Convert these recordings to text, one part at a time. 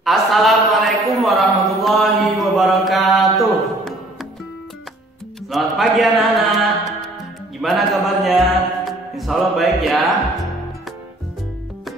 Assalamualaikum warahmatullahi wabarakatuh. Selamat pagi anak-anak. Gimana kabarnya? Insya Allah baik ya.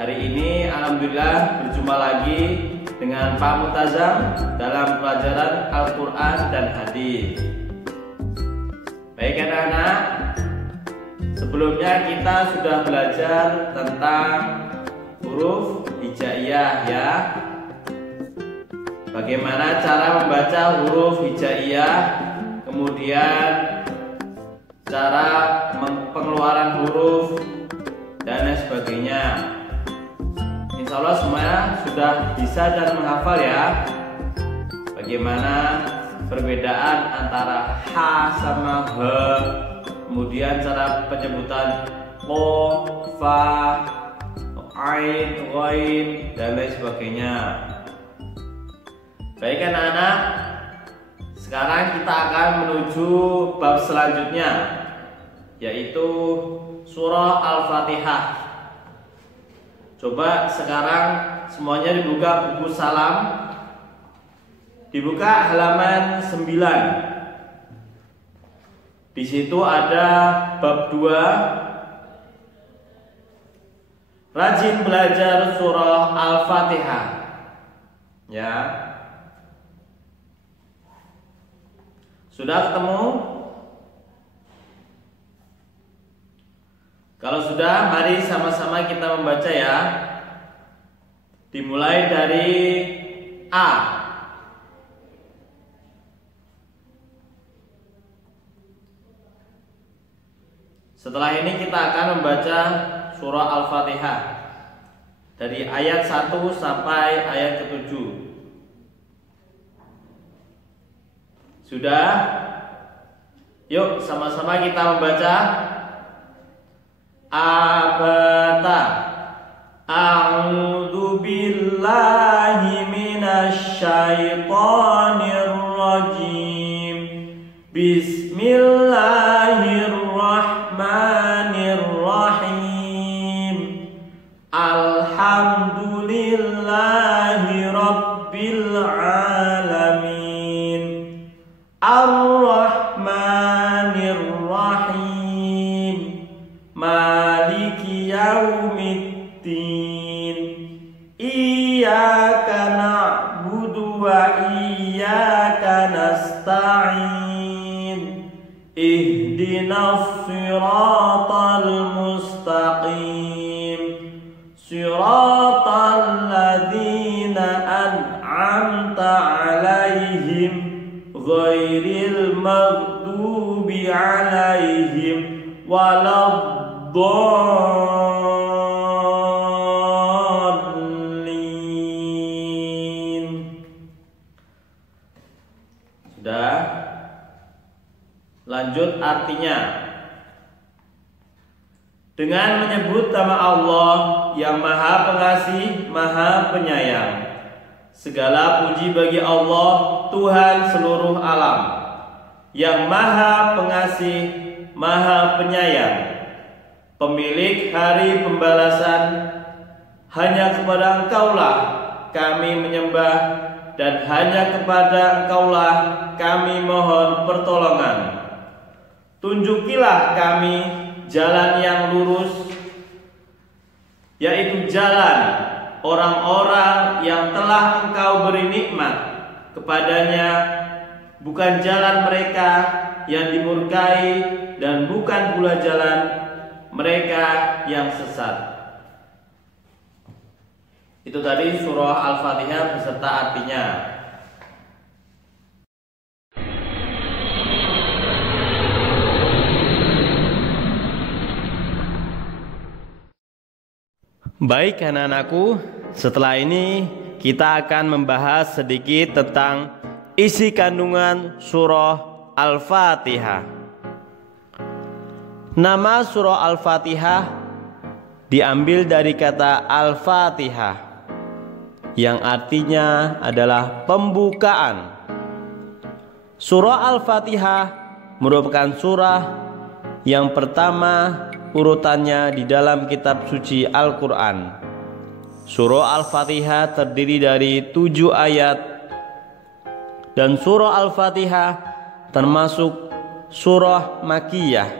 Hari ini alhamdulillah berjumpa lagi dengan Pak Multazam dalam pelajaran Al-Quran dan Hadis. Baik anak-anak, sebelumnya kita sudah belajar tentang huruf hijaiyah ya. Bagaimana cara membaca huruf hijaiyah, kemudian cara pengeluaran huruf dan lain sebagainya. Insya Allah semuanya sudah bisa dan menghafal ya. Bagaimana perbedaan antara H sama H, kemudian cara penyebutan Po, Fa, Ain, Ghain dan lain sebagainya. Baik anak-anak, sekarang kita akan menuju bab selanjutnya, yaitu surah Al-Fatihah. Coba sekarang semuanya dibuka buku salam, dibuka halaman 9. Di situ ada bab 2, rajin belajar surah Al-Fatihah. Ya. Sudah ketemu? Kalau sudah, mari sama-sama kita membaca ya. Dimulai dari A. Setelah ini kita akan membaca surah Al-Fatihah dari ayat 1 sampai ayat ke-7. Sudah? Yuk sama-sama kita membaca. Abata. A'udzu billahi minasy syaithanir rajim. Bismillahirrahmanirrahim. Alhamdulillahi rabbil alamin. Ar-Rahmanir-Rahim. Maliki yaumiddin. Iyyaka na'budu wa iyyaka nasta'in. Ihdinas siratal mustaqim. Siratal ladzina an'amta 'alaihim ghairil maghdubi 'alaihim waladdallin. Sudah? Lanjut artinya. Dengan menyebut nama Allah yang Maha Pengasih, Maha Penyayang. Segala puji bagi Allah, Tuhan seluruh alam, yang Maha Pengasih, Maha Penyayang, pemilik hari pembalasan. Hanya kepada Engkaulah kami menyembah, dan hanya kepada Engkaulah kami mohon pertolongan. Tunjukilah kami jalan yang lurus, yaitu jalan orang-orang yang telah Engkau beri nikmat kepadanya, bukan jalan mereka yang dimurkai, dan bukan pula jalan mereka yang sesat. Itu tadi surah Al-Fatihah beserta artinya. Baik anak-anakku, setelah ini kita akan membahas sedikit tentang isi kandungan surah Al-Fatihah. Nama surah Al-Fatihah diambil dari kata Al-Fatihah, yang artinya adalah pembukaan. Surah Al-Fatihah merupakan surah yang pertama urutannya di dalam kitab suci Al-Quran. Surah Al-Fatihah terdiri dari 7 ayat, dan surah Al-Fatihah termasuk surah Makkiyah.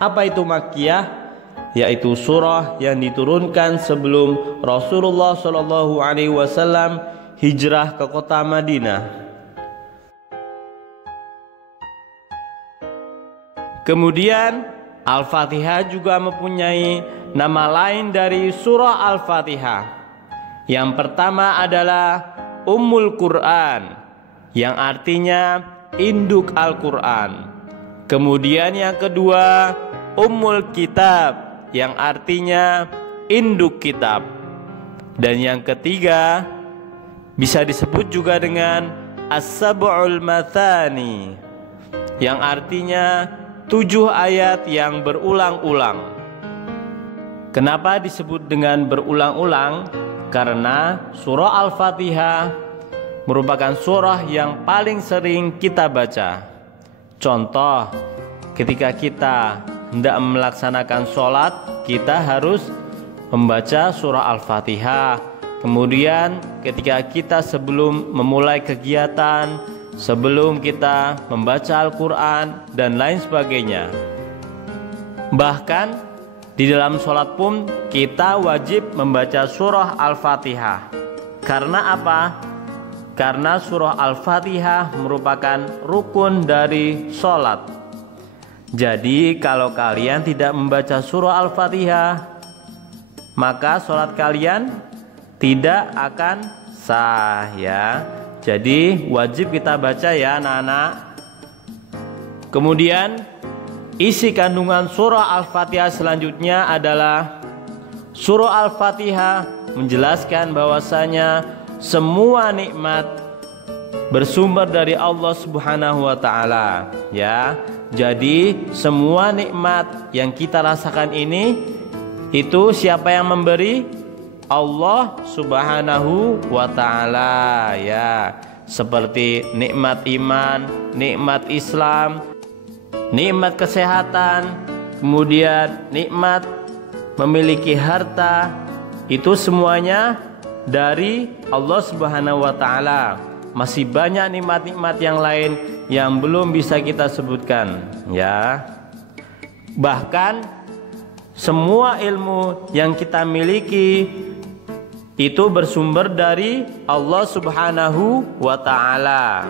Apa itu Makkiyah? Yaitu surah yang diturunkan sebelum Rasulullah SAW hijrah ke kota Madinah. Kemudian Al-Fatihah juga mempunyai nama lain dari surah Al-Fatihah. Yang pertama adalah Ummul Quran, yang artinya induk Al-Quran. Kemudian yang kedua Ummul Kitab, yang artinya induk kitab. Dan yang ketiga bisa disebut juga dengan As-Sab'ul Mathani, yang artinya 7 ayat yang berulang-ulang. Kenapa disebut dengan berulang-ulang? Karena surah Al-Fatihah merupakan surah yang paling sering kita baca. Contoh, ketika kita hendak melaksanakan sholat, kita harus membaca surah Al-Fatihah. Kemudian ketika kita sebelum memulai kegiatan, sebelum kita membaca Al-Quran dan lain sebagainya. Bahkan di dalam sholat pun kita wajib membaca surah Al-Fatihah. Karena apa? Karena surah Al-Fatihah merupakan rukun dari sholat. Jadi kalau kalian tidak membaca surah Al-Fatihah, maka sholat kalian tidak akan sah ya. Jadi wajib kita baca ya anak-anak. Kemudian isi kandungan surah Al-Fatihah selanjutnya adalah surah Al-Fatihah menjelaskan bahwasanya semua nikmat bersumber dari Allah Subhanahu wa taala ya. Jadi semua nikmat yang kita rasakan ini, itu siapa yang memberi? Allah Subhanahu wa taala ya. Seperti nikmat iman, nikmat Islam, nikmat kesehatan, kemudian nikmat memiliki harta, itu semuanya dari Allah Subhanahu wa taala. Masih banyak nikmat-nikmat yang lain yang belum bisa kita sebutkan ya. Bahkan semua ilmu yang kita miliki itu bersumber dari Allah Subhanahu wa taala.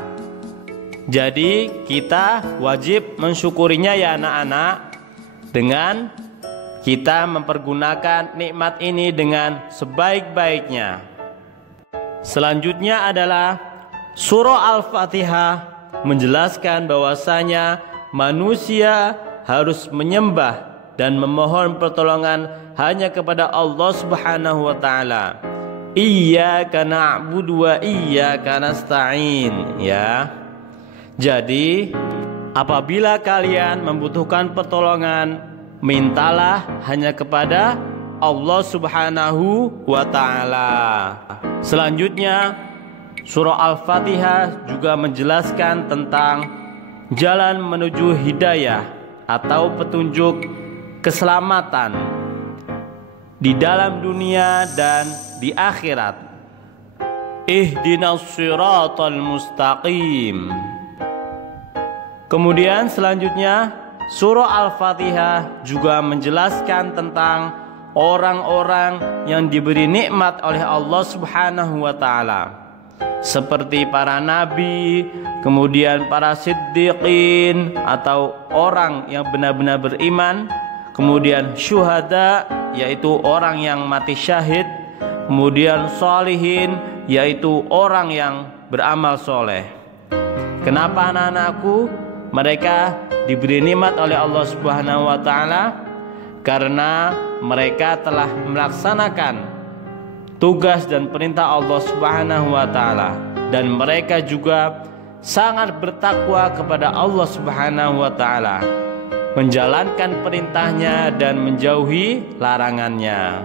Jadi kita wajib mensyukurinya ya anak-anak, dengan kita mempergunakan nikmat ini dengan sebaik-baiknya. Selanjutnya adalah surah Al-Fatihah menjelaskan bahwasanya manusia harus menyembah dan memohon pertolongan hanya kepada Allah Subhanahu wa taala. Iyyaka na'budu wa iyyaka nasta'in ya. Jadi apabila kalian membutuhkan pertolongan, mintalah hanya kepada Allah Subhanahu wa taala. Selanjutnya surah Al-Fatihah juga menjelaskan tentang jalan menuju hidayah atau petunjuk keselamatan di dalam dunia dan di akhirat. Ihdinas siratal mustaqim. Kemudian selanjutnya surah Al-Fatihah juga menjelaskan tentang orang-orang yang diberi nikmat oleh Allah Subhanahu wa taala, seperti para nabi, kemudian para siddiqin atau orang yang benar-benar beriman, kemudian syuhada yaitu orang yang mati syahid, kemudian sholihin yaitu orang yang beramal soleh. Kenapa anak-anakku mereka diberi nikmat oleh Allah Subhanahu wa taala? Karena mereka telah melaksanakan tugas dan perintah Allah Subhanahu wa taala, dan mereka juga sangat bertakwa kepada Allah Subhanahu wa taala, menjalankan perintahnya dan menjauhi larangannya.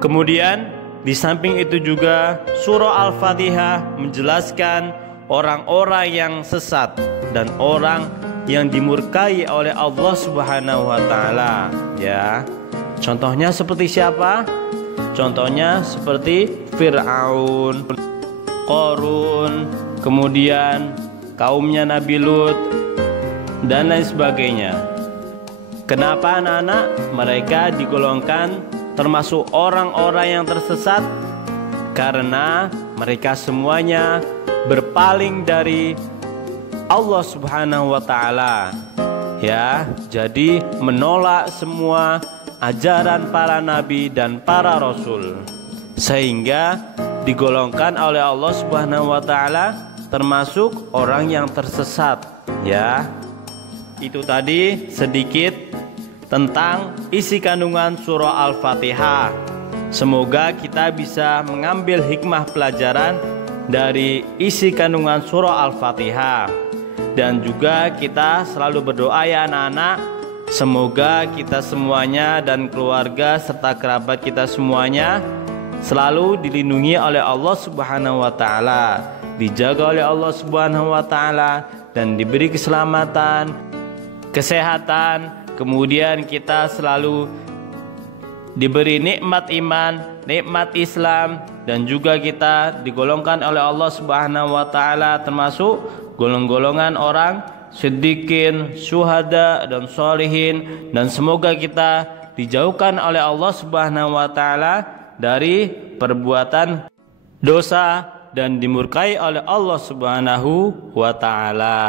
Kemudian di samping itu juga surah Al-Fatihah menjelaskan orang-orang yang sesat dan orang yang dimurkai oleh Allah Subhanahu wa taala ya. Contohnya seperti siapa? Contohnya seperti Fir'aun, Qarun, kemudian kaumnya Nabi Lut, dan lain sebagainya. Kenapa anak-anak mereka digolongkan termasuk orang-orang yang tersesat? Karena mereka semuanya berpaling dari Allah Subhanahu wa taala. Ya, jadi menolak semua ajaran para nabi dan para rasul, sehingga digolongkan oleh Allah Subhanahu wa taala termasuk orang yang tersesat. Ya, itu tadi sedikit tentang isi kandungan surah Al-Fatihah. Semoga kita bisa mengambil hikmah pelajaran dari isi kandungan surah Al-Fatihah. Dan juga kita selalu berdoa ya anak-anak, semoga kita semuanya dan keluarga serta kerabat kita semuanya selalu dilindungi oleh Allah Subhanahu wa taala, dijaga oleh Allah Subhanahu wa taala, dan diberi keselamatan, kesehatan. Kemudian kita selalu diberi nikmat iman, nikmat Islam, dan juga kita digolongkan oleh Allah Subhanahu wa taala termasuk golongan-golongan orang siddiqin, syuhada, dan sholihin. Dan semoga kita dijauhkan oleh Allah Subhanahu wa taala dari perbuatan dosa dan dimurkai oleh Allah Subhanahu wa taala.